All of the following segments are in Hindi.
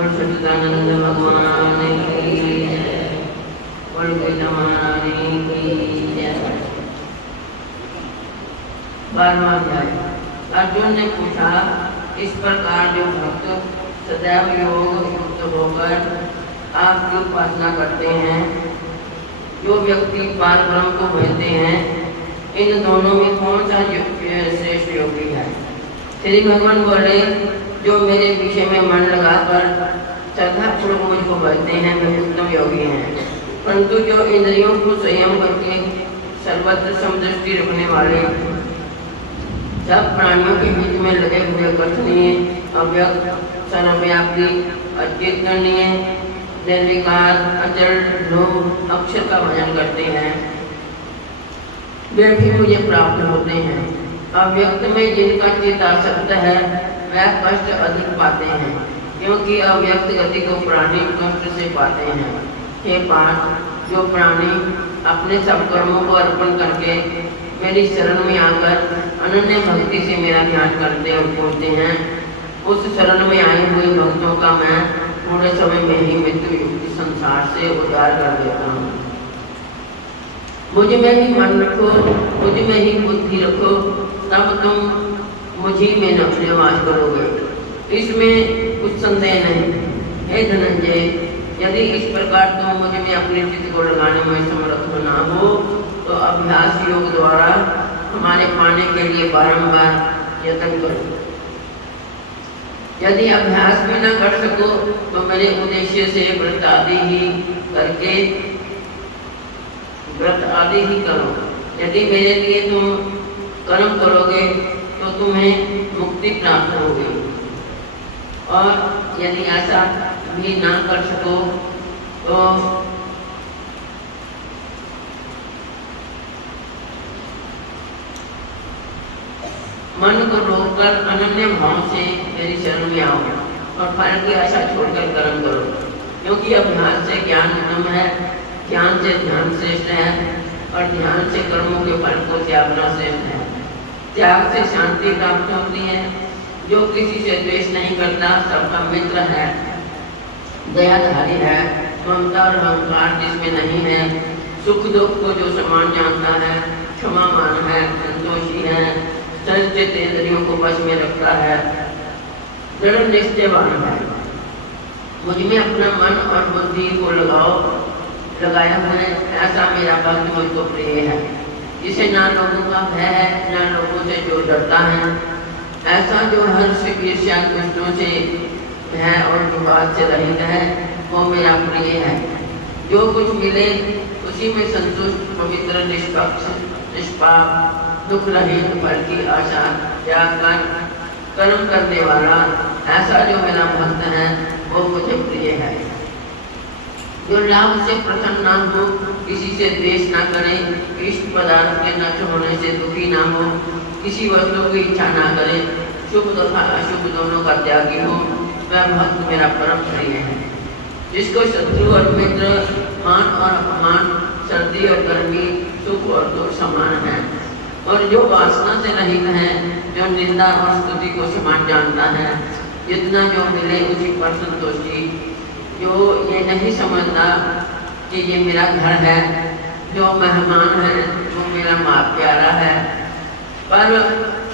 और सच्चिदानंद भगवान की जय। और गीता महारानी की जय। 12वां अध्याय। अर्जुन ने पूछा, इस प्रकार जो भक्त सदैव योग युक्त होकर आपकी उपासना करते हैं, जो व्यक्ति पार ब्रह्म को कहते हैं, इन दोनों में कौन सा श्रेष्ठ योगी है? श्री भगवान बोले, जो मेरे विषय में मन लगाकर श्रद्धापूर्वक मुझको भजते हैं वे उत्तम योगी हैं। परंतु जो इंद्रियों को संयम करके सर्वत्र समदृष्टि रखने वाले, सब प्राणियों के हित में लगे हुए, कथनीय, अव्यक्त, सर्वव्यापी, अचिंतनीय, निर्विकार, अचल, ध्रुव, अक्षर का भजन करते हैं, वे भी मुझे प्राप्त होते हैं। अव्यक्त में जिनका चित्त आसक्त है वह कष्ट अधिक पाते हैं, क्योंकि अव्यक्त गति को प्राणी कष्ट से पाते हैं। हे पार्थ, जो प्राणी अपने सब कर्मों को अर्पण करके मेरी शरण में आकर अनन्य भक्ति से मेरा ध्यान करते और पूजते हैं, उस शरण में आए हुए भक्तों का मैं थोड़े समय में ही मृत्यु युक्त संसार से उद्धार कर देता हूँ। मुझ में ही मन रखो, मुझ में ही बुद्धि रखो, तब तुम मुझी में निवास करोगे, इसमें कुछ संदेह नहीं। हे धनंजय, यदि इस प्रकार तुम मुझ में अपने चित्त को लगाने में समर्थ न हो तो अभ्यास योग द्वारा हमारे पाने के लिए बारंबार यत्न करो। यदि अभ्यास भी न कर सको तो मेरे उद्देश्य से व्रत आदि ही करो। यदि मेरे लिए तुम कर्म करोगे तो तुम्हें मुक्ति प्राप्त होगी, और यदि ऐसा भी ना कर सको तो मन को रोककर अनन्य भाव से मेरी शरण में आओ और फल की आशा छोड़कर कर्म करो, क्योंकि अभ्यास से ज्ञान उत्तम है, ज्ञान से ध्यान श्रेष्ठ है, और ध्यान से कर्मों के फल को त्यागना श्रेष्ठ है। त्याग से शांति प्राप्त होती है। जो किसी से द्वेष नहीं करता सबका मित्र है, दयाधारी है, ममता और अहंकार जिसमें नहीं है, सुख दुख को जो समान जानता है, क्षमामान है, संतोषी है, संचित इंद्रियों को वश में रखता है, दृढ़ निश्चयवान है। मुझ में अपना मन और बुद्धि को लगाया है, ऐसा मेरा भक्त मुझको प्रिय है, जिसे ना लोगों का भय है, ना लोगों से जो डरता है। ऐसा जो हर्ष, ईर्ष्या, दुष्टों से भय और विवाद से रहित है, वो मेरा प्रिय है। जो कुछ मिले उसी में संतुष्ट, पवित्र, निष्पक्ष, निष्पाप, दुख रहित, फल की आशा त्याग कर कर्म करने वाला, ऐसा जो मेरा भक्त है वो मुझे प्रिय है। जो लाभ से प्रसन्न ना हो, किसी से द्वेष ना करे, इष्ट पदार्थ के नष्ट होने से दुखी ना हो, किसी वस्तु की इच्छा ना करे, शुभ तथा अशुभ दोनों का त्यागी हो, वह भक्त मेरा परम प्रिय है। जिसको शत्रु और मित्र, मान और अपमान, सर्दी और गर्मी, सुख और दुख समान है, और जो वासना से रहित है, जो निंदा और स्तुति को समान जानता है, जितना जो मिले उसी पर संतोषी, जो ये नहीं समझता कि ये मेरा घर है, जो मेहमान है, जो मेरा माँ प्यारा है, पर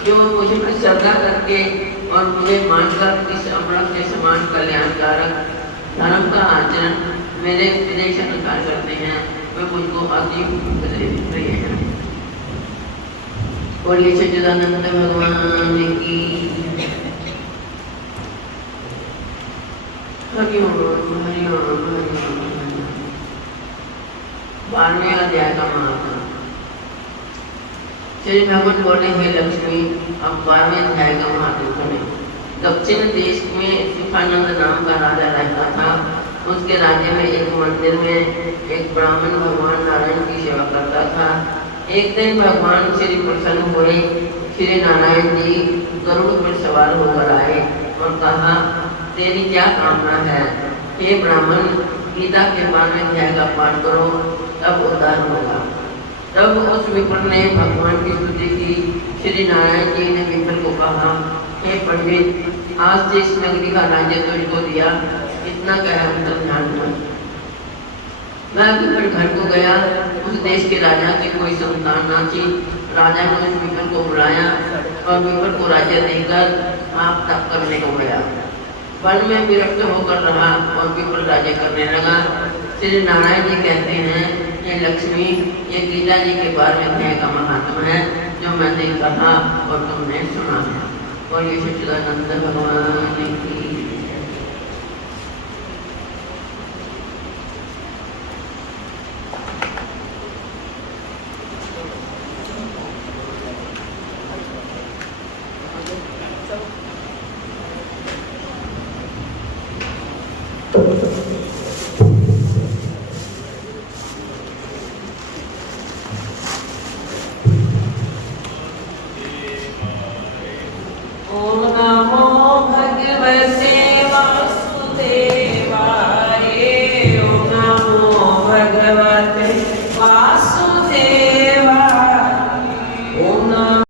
जो मुझ में श्रद्धा करके और मुझे मानकर इस अमृत के समान कल्याणकारक धर्म का आचरण मेरे उपदेश अनुसार करते हैं, वे मुझको अति प्रिय हैं। और ये सच्चिदानंद भगवान की हरिओम हरिओम हरिओम। 12वें अध्याय का महात्मा। श्री भगवान बोले, हे लक्ष्मी, अब 12वें अध्याय का महात्मा सुने। दक्षिण देश में सुखानंद नाम का राजा रहता था। उसके राज्य में एक मंदिर में एक ब्राह्मण भगवान नारायण की सेवा करता था। एक दिन भगवान श्री प्रसन्न हुए। श्री नारायण जी गरुड़ पर सवार होकर आए और कहा, तेरी क्या कामना है? हे ब्राह्मण, गीता के 12वें अध्याय का पाठ करो, तब उद्धार होगा। तब उस विप्र ने भगवान की स्तुति की। श्री नारायण जी ने विप्र को कहा, हे पंडित, आज से इस नगरी का राज्य तुझको दिया, इतना कह उनका ध्यान हुआ। वह विप्र घर को गया। उस देश के राजा की कोई संतान ना थी। राजा ने उस विप्र को बुलाया और विप्र को राज्य देकर आप तप करने को गया। वन में विरक्त होकर रहा और विप्र राज्य करने लगा। श्री नारायण जी कहते हैं, ये लक्ष्मी, ये गीता जी के बारे में ध्येय का महात्मा है जो मैंने कहा और तुमने सुना है। और ये सच्चिदानंद भगवान की